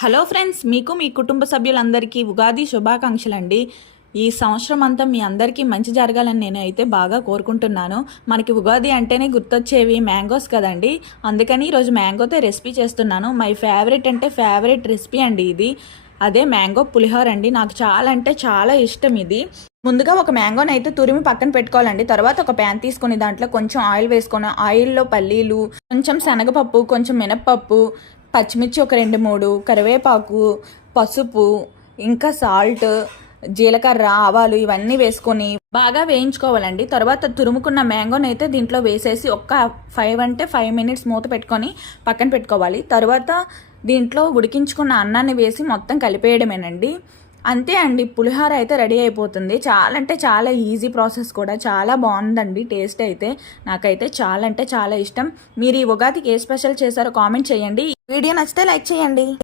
Hello friends, మీకు మీ కుటుంబ సభ్యులందరికీ ఉగాది శుభాకాంక్షలండి. ఈ సంవత్సరం అంతా మీ అందరికీ మంచి జరగాలని నేను అయితే బాగా కోరుకుంటున్నాను. మనకి ఉగాది అంటేనే గుర్తొచ్చేవి మ్యాంగోస్ కదండి. అందుకని ఈరోజు మ్యాంగోతో రెసిపీ చేస్తున్నాను. మై ఫేవరెట్ అంటే ఫేవరెట్ రెసిపీ అండి ఇది. అదే మ్యాంగో పులిహోర అండి. నాకు చాలా అంటే చాలా ఇష్టం ఇది. ముందుగా ఒక మ్యాంగోని అయితే తురిమి పక్కన పెట్టుకోవాలండి. తర్వాత ఒక ప్యాన్ తీసుకొని దాంట్లో కొంచెం ఆయిల్ వేసుకొని ఆయిల్లో పల్లీలు, కొంచెం శనగపప్పు, కొంచెం మినప్పప్పు, పచ్చిమిర్చి ఒక 2-3, కరివేపాకు, పసుపు, ఇంకా సాల్ట్, జీలకర్ర, ఆవాలు ఇవన్నీ వేసుకొని బాగా వేయించుకోవాలండి. తర్వాత తురుముకున్న మ్యాంగోని అయితే దీంట్లో వేసేసి ఒక 5 మినిట్స్ మూత పెట్టుకొని పక్కన పెట్టుకోవాలి. తర్వాత దీంట్లో ఉడికించుకున్న అన్నాన్ని వేసి మొత్తం కలిపేయడమేనండి. అంతే అండి, పులిహోర అయితే రెడీ అయిపోతుంది. చాలా అంటే చాలా ఈజీ ప్రాసెస్ కూడా. చాలా బాగుందండి టేస్ట్ అయితే. నాకైతే చాలా అంటే చాలా ఇష్టం. మీరు ఈ ఉగాదికి ఏ స్పెషల్ చేశారో కామెంట్ చేయండి. వీడియో నచ్చితే లైక్ చేయండి.